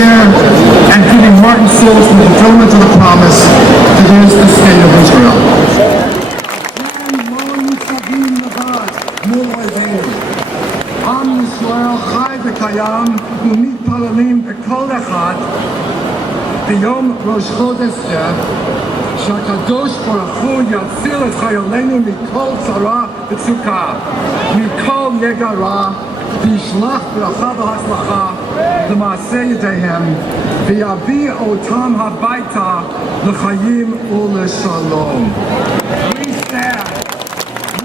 share and giving heart and souls for the fulfillment of the promise that is the state of Israel. עם ישראל חי וקיים ומתפללים בכל אחד ביום ראש חודש זה שהקדוש ברוך הוא יציל את חיילינו מכל צרה וצוקה, מכל נגע רע, וישלח ברכה והצלחה למעשה ידיהם ויביא אותם הביתה לחיים ולשלום.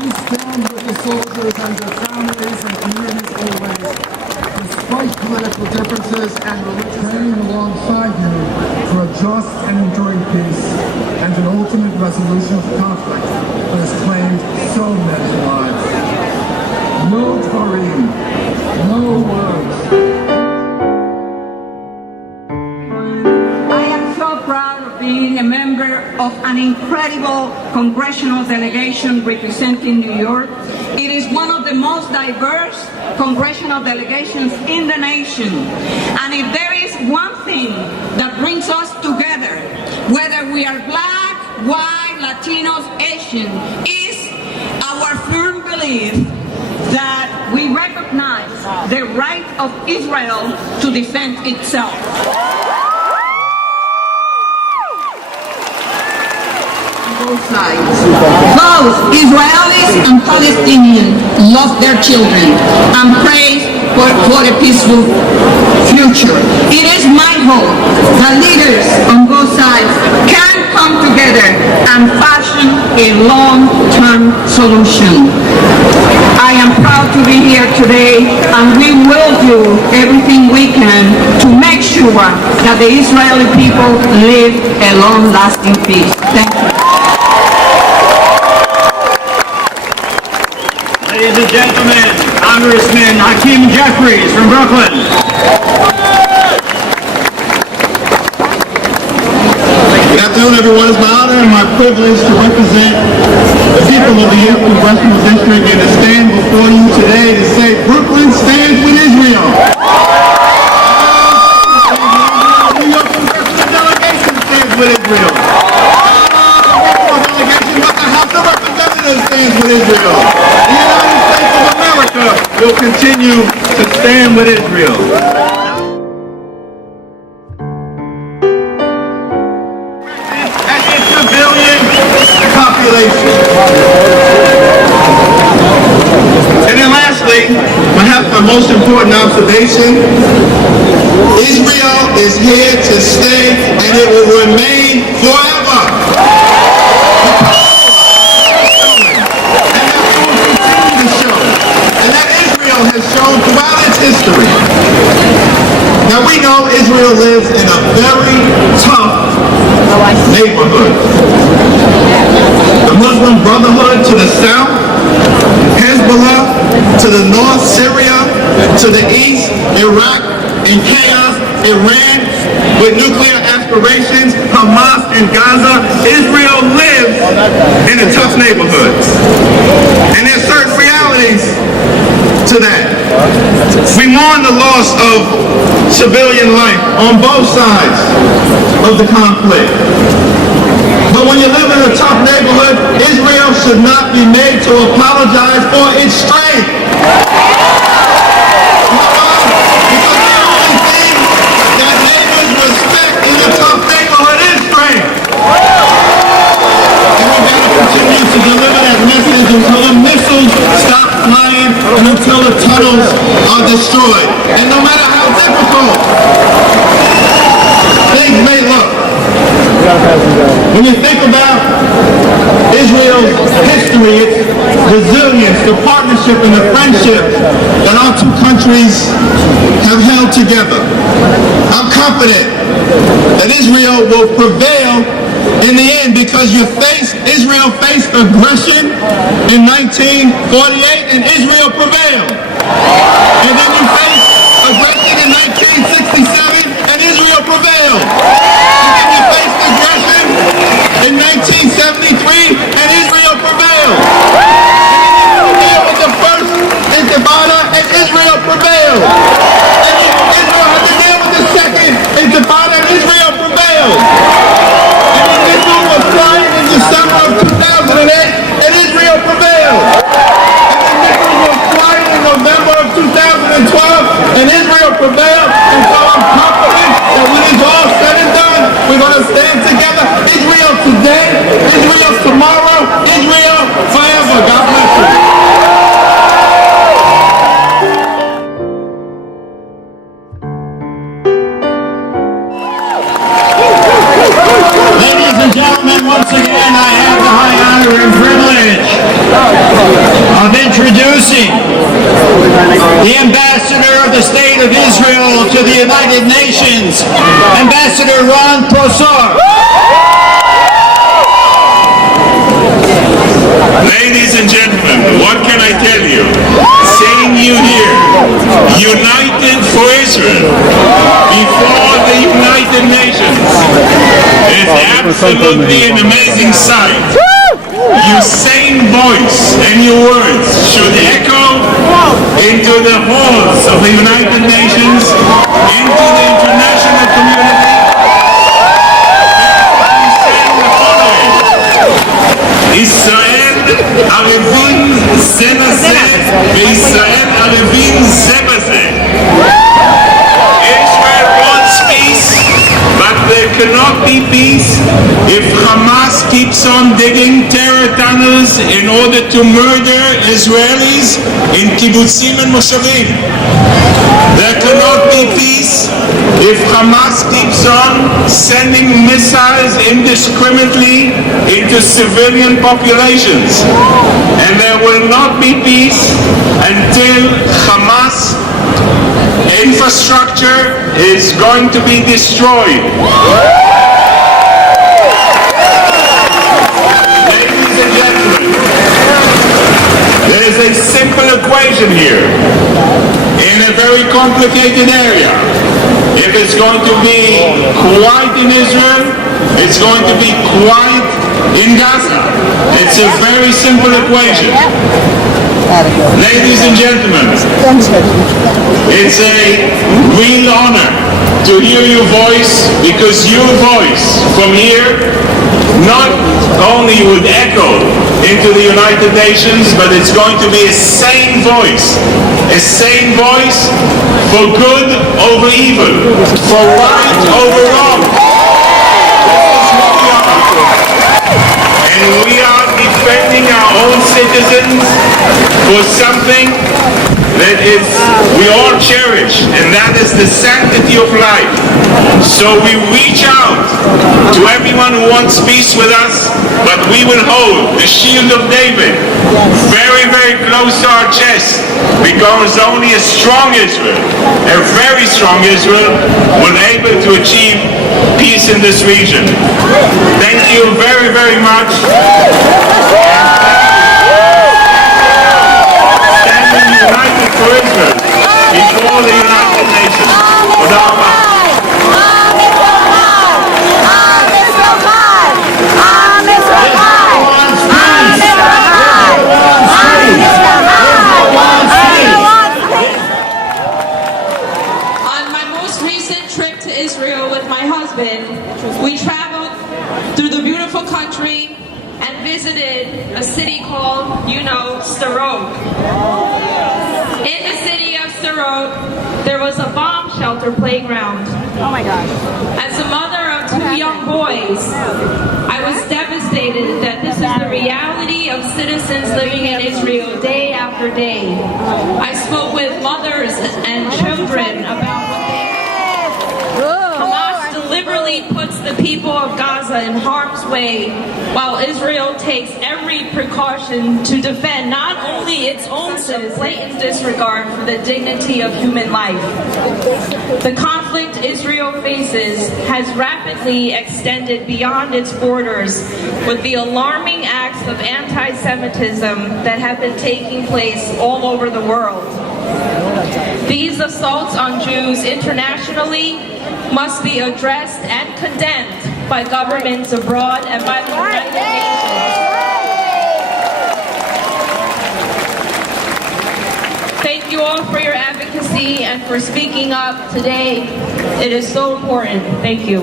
We stand with the soldiers and their families and communities always, despite political differences and religious praying alongside you for a just and enduring peace and an ultimate resolution of conflict that has claimed so many lives. No dvarim, no words. I am so proud of being a member of an incredible congressional delegation representing New York. It is one of the most diverse congressional delegations in the nation. And if there is one thing that brings us together, whether we are black, white, Latinos, Asian, is our firm belief that we recognize the right of Israel to defend itself. Both sides. Both Israelis and Palestinians love their children and pray for a peaceful future. It is my hope that leaders on both sides can come together and fashion a long-term solution. I am proud to be here today, and we will do everything we can to make sure that the Israeli people live a long-lasting peace. Thank you. Ladies and gentlemen, Congressman Hakeem Jeffries from Brooklyn. Good afternoon, everyone. It's my honor and my privilege to represent the people of the 8th Congressional District and to stand before you today to say Brooklyn stands with Israel. The New York Congressional Delegation stands with Israel. The delegation of the House of Representatives stands with Israel. The United States of America will continue to stand with Israel. And then lastly, perhaps my most important observation, Israel is here to stay and it will remain forever. And that will continue to show. And that Israel has shown throughout its history. Now we know Israel lives in a very tough neighborhood. The Muslim Brotherhood to the south, Hezbollah to the north, Syria to the east, Iraq in chaos, Iran with nuclear aspirations, Hamas in Gaza. Israel lives in a tough neighborhood. And there's certain realities to that. We mourn the loss of civilian life on both sides of the conflict. But when you live in a tough neighborhood, Israel should not be made to apologize for its strength. Because the only thing that neighbors respect in a tough neighborhood is strength. And we've got to continue to deliver that message until the missiles stop flying and until the tunnels are destroyed. And no matter how difficult things may look, when you think about Israel's history, its resilience, the partnership and the friendship that our two countries have held together, I'm confident that Israel will prevail in the end, because Israel faced aggression in 1948 and Israel prevailed. And then you faced aggression in 1967 and Israel prevailed. And then you faced aggression in 1973 and Israel prevailed. And then you deal with the first Intifada and Israel prevailed. And then Israel had to deal with the second of Israel to the United Nations, Ambassador Ron Prosor. Ladies and gentlemen, what can I tell you? Seeing you here, united for Israel, before the United Nations, is absolutely an amazing sight. Your same voice and your words should echo into the halls of the United Nations, into the international community. Israel ערבים זה לזה וישראל ערבים זה בזה. Israel wants peace, but there cannot be peace if Hamas keeps on digging terror tunnels in order to murder Israelis in kibbutzim and moshavim. There cannot be peace if Hamas keeps on sending missiles indiscriminately into civilian populations. And there will not be peace until Hamas infrastructure is going to be destroyed. Ladies and gentlemen, there is a simple equation here in a very complicated area. If it's going to be quiet in Israel, it's going to be quiet in Gaza. It's a very simple equation. Ladies and gentlemen, it's a real honor to hear your voice, because your voice from here not only would echo into the United Nations, but it's going to be a sane voice for good over evil, for right over wrong. And we are defending our own citizens for something that is we all cherish, and that is the sanctity of life. So we reach out to everyone who wants peace with us, but we will hold the shield of David very, very close to our chest, because only a strong Israel, a very strong Israel, will be able to achieve peace in this region. Thank you very, very much. United for Israel before the United Nations. On my most recent trip to Israel with my husband, we traveled through the beautiful country and visited a city called, Sderot. In the city of Sderot, there was a bomb shelter playground. Oh my gosh. As a mother of two young boys, I was devastated that this is the reality of citizens living in Israel day after day. I spoke with mothers and children about what they Hamas deliberately puts the people of Gaza in harm's way, while Israel takes every precaution to defend not only its own citizens, blatant disregard for the dignity of human life. The conflict Israel faces has rapidly extended beyond its borders, with the alarming acts of anti-Semitism that have been taking place all over the world. These assaults on Jews internationally must be addressed and condemned by governments abroad and by the United Nations. Thank you all for your advocacy and for speaking up today. It is so important. Thank you.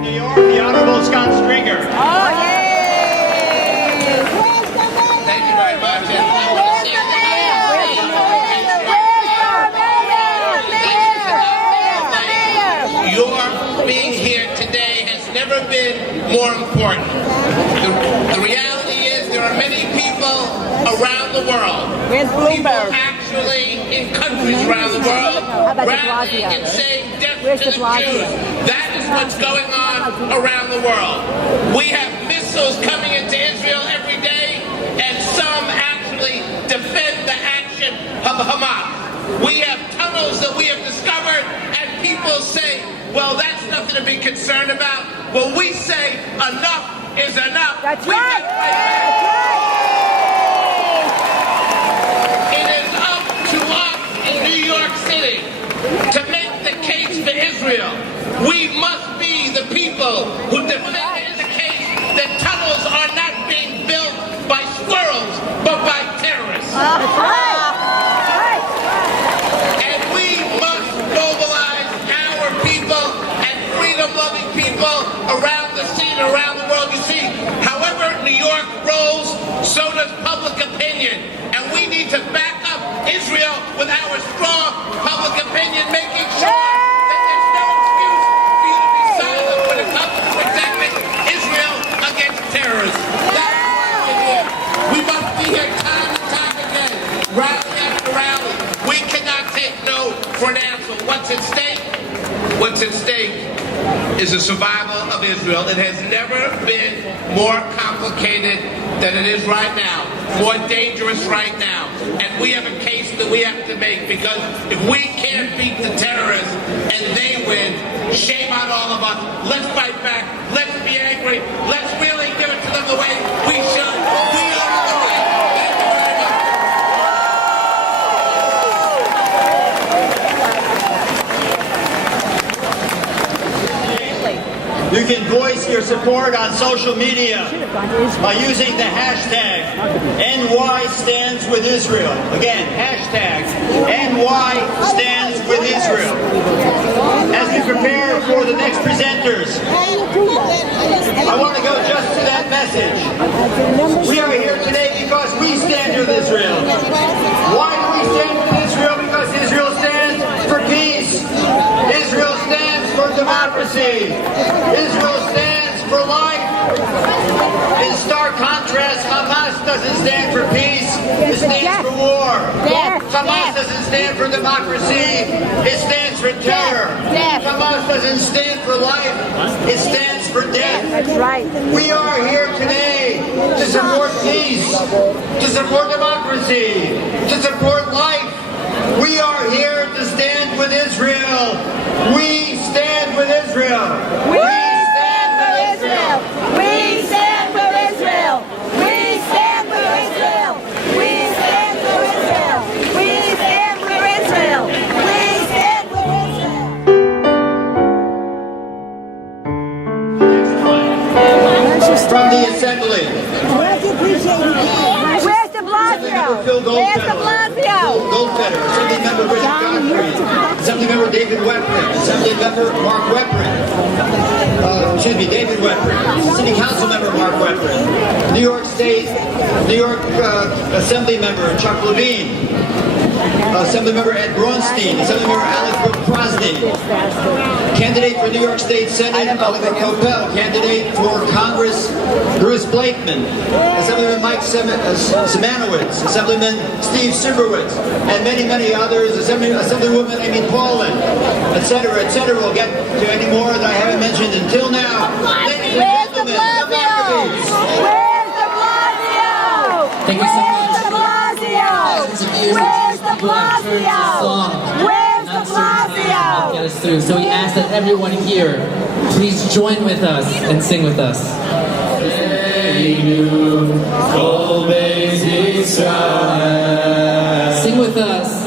New York, the Honorable Scott Stringer. Thank you very much. And I want to say your being here today has never been more important. The reality is there are many people around the world, people actually in countries around the world, rallying and saying death to the Jews. That is what's going on around the world. We have missiles coming into Israel every day, and some actually defend the something to be concerned about? Well, we say enough is enough. That's We right. just fight back. It is up to us in New York City to make the case for Israel. We must be the people who defend the case that tunnels are not being built by squirrels, but by terrorists. And we must mobilize our people and freedom-loving people around the scene, around the world. You see, however New York rolls, so does public opinion. And we need to back up Israel with our strong public opinion, making sure that there's no excuse for you to be silent when it comes to protecting Israel against terrorists. That's why we're here. We must be here time and time again, rally after rally. We cannot take no for an answer. What's at stake? What's at stake is the survival of Israel. It has never been more complicated than it is right now, more dangerous right now. And we have a case that we have to make, because if we can't beat the terrorists and they win, shame on all of us. Let's fight back. Let's be angry. Let's really give it to them the way we should. We are in the right. Thank you very much. You can voice your support on social media by using the hashtag NY stands with Israel. Again, hashtag NY stands with Israel. As we prepare for the next presenters, I want to go just to that message. We are here today because we stand with Israel. Why do we stand with Israel? Because Israel stands for peace. Israel stands for democracy. Israel stands for life. In stark contrast, Hamas doesn't stand for peace. It stands for war. Hamas doesn't stand for democracy. It stands for terror. Hamas doesn't stand for life. It stands for death. That's right. We are here today to support peace, to support democracy, to support life. We are here to stand with Israel. We stand with Israel. We stand with Israel. We stand with Israel. We stand with Israel. We stand with Israel. We stand with Israel. We stand with Israel. From the Assembly, Where's de Blasio? Where's de Blasio? Goldfeder, Assembly Member Richard Godfrey, Assembly Member David Weprin, Assembly Member Mark Weprin, David Weprin, City Council Member Mark Weprin, New York Assembly Member Chuck Levine, Assembly Member Ed Braunstein, Assembly Member Alex Brooke-Crosney, candidate for New York State Senate Oliver Kopel, candidate for Congress Bruce Blakeman, Assemblyman Mike Semanowitz, Assemblyman Steve Siberwitz, and many, many others, Assemblywoman Amy Paulin, etc., etc. We'll get to any more that I haven't mentioned until now. Ladies and gentlemen, the McAfees. Where's de Blasio? Thank you so much. Where's de Blasio? Where's de Blasio? Get us through. So we ask that everyone here, please join with us and sing with us. Sing with us.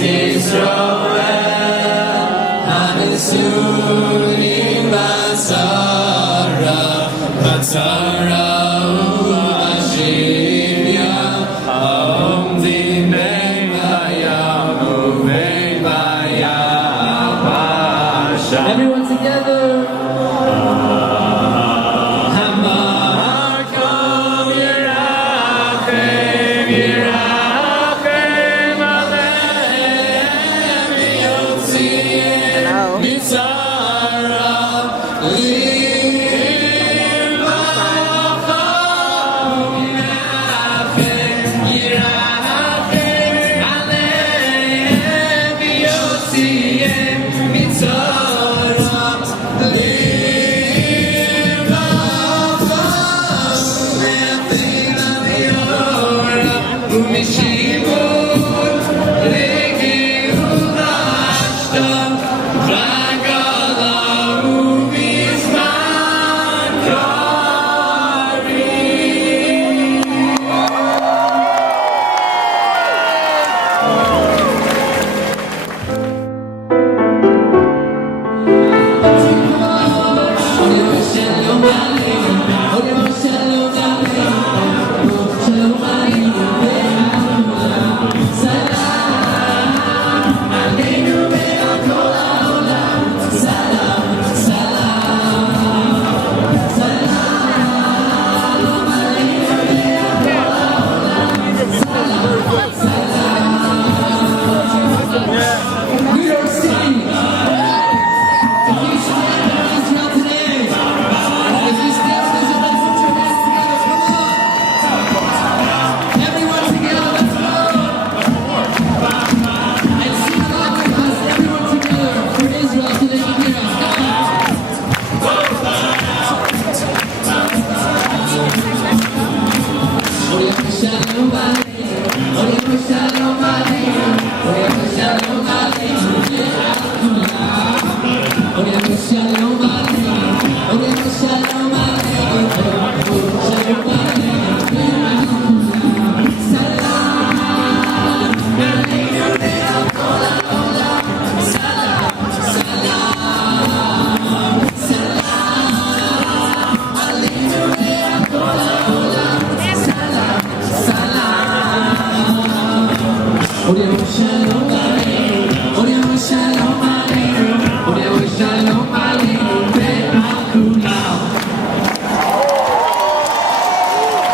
Israel.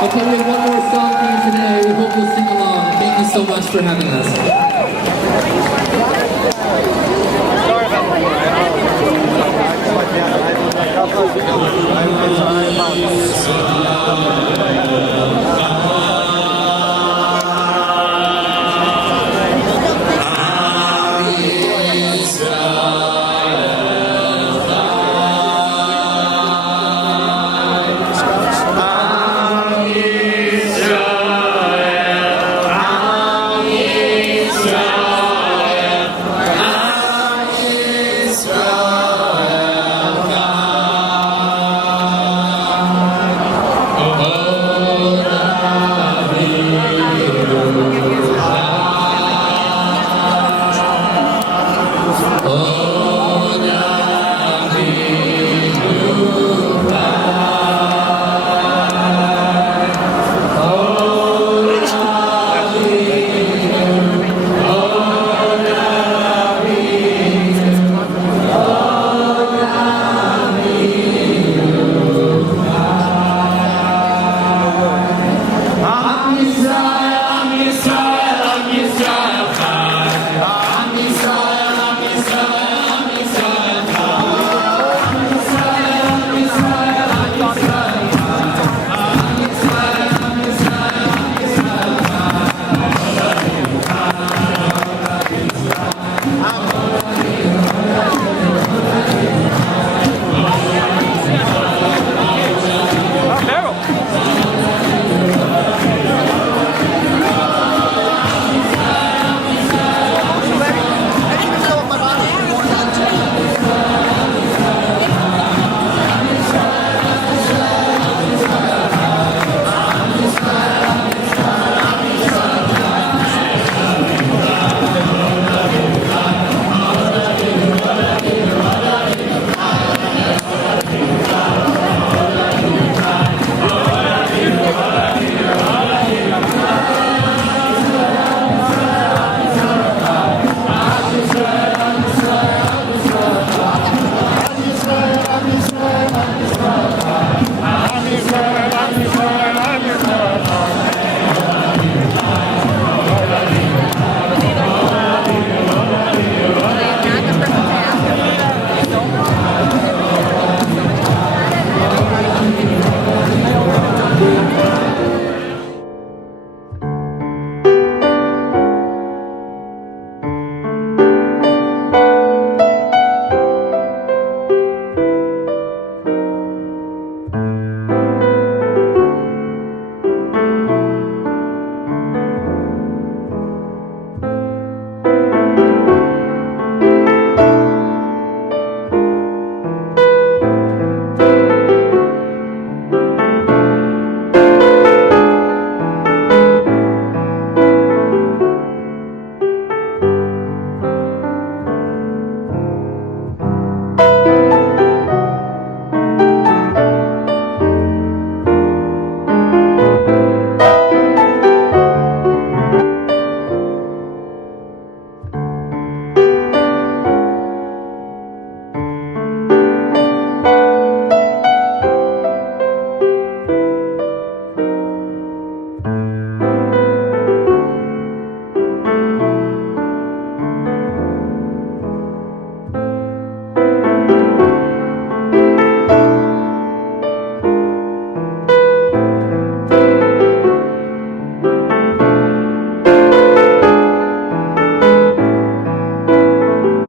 Okay, we have one more song for you today. We hope you'll sing along. Thank you so much for having us. Sorry about that.